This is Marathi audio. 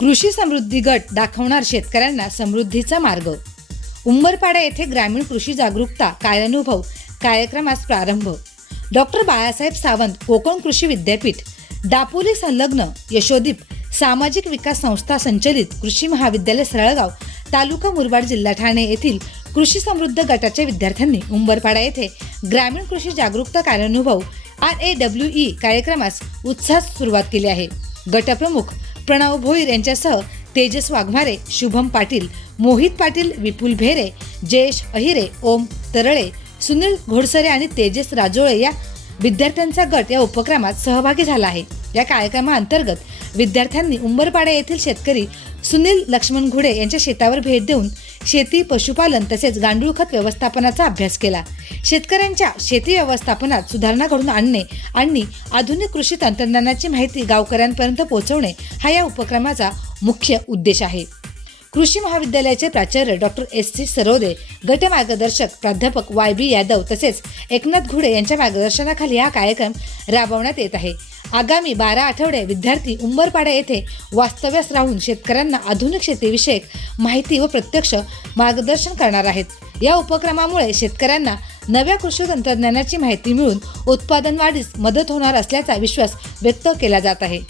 कृषी समृद्धी गट दाखवणार शेतकऱ्यांना समृद्धीचा मार्ग। उंबरपाडा येथे ग्रामीण कृषी जागरूकता कार्यानुभव कार्यक्रमास प्रारंभ। डॉक्टर बाळासाहेब सावंत कोकण कृषी विद्यापीठ, दापोली संलग्न यशोदीप सामाजिक विकास संस्था संचलित कृषी महाविद्यालय सरळगाव, तालुका मुरबाड, जिल्हा ठाणे येथील कृषी समृद्ध गटाच्या विद्यार्थ्यांनी उंबरपाडा येथे ग्रामीण कृषी जागरूकता कार्यानुभव RAWE कार्यक्रमास उत्साहात सुरुवात केली आहे। गटप्रमुख प्रणव भोईर यांच्यासह तेजस वाघमारे, शुभम पाटील, मोहित पाटील, विपुल भेरे, जयेश अहिरे, ओम तरळे, सुनील घोडसरे आणि तेजस राजोळे या विद्यार्थ्यांचा गट या उपक्रमात सहभागी झाला आहे। या कार्यक्रमाअंतर्गत विद्यार्थ्यांनी उंबरपाडा येथील शेतकरी सुनील लक्ष्मण घुडे यांच्या शेतावर भेट देऊन शेती, पशुपालन तसेच गांडूळ खत व्यवस्थापनाचा अभ्यास केला। शेतकऱ्यांच्या शेती व्यवस्थापनात सुधारणा घडवून आणणे आणि आधुनिक कृषी तंत्रज्ञानाची माहिती गावकऱ्यांपर्यंत पोहोचवणे हा या उपक्रमाचा मुख्य उद्देश आहे। कृषी महाविद्यालयाचे प्राचार्य डॉक्टर SC सरोदे, गट मार्गदर्शक प्राध्यापक YB यादव तसेच एकनाथ घुडे यांच्या मार्गदर्शनाखाली हा कार्यक्रम राबवण्यात येत आहे। आगामी 12 आठवडे विद्यार्थी उंबरपाडा येथे वास्तव्यास राहून शेतकऱ्यांना आधुनिक शेतीविषयक माहिती व प्रत्यक्ष मार्गदर्शन करणार आहेत। या उपक्रमामुळे शेतकऱ्यांना नव्या कृषी तंत्रज्ञानाची माहिती मिळून उत्पादन वाढीस मदत होणार असल्याचा विश्वास व्यक्त केला जात आहे।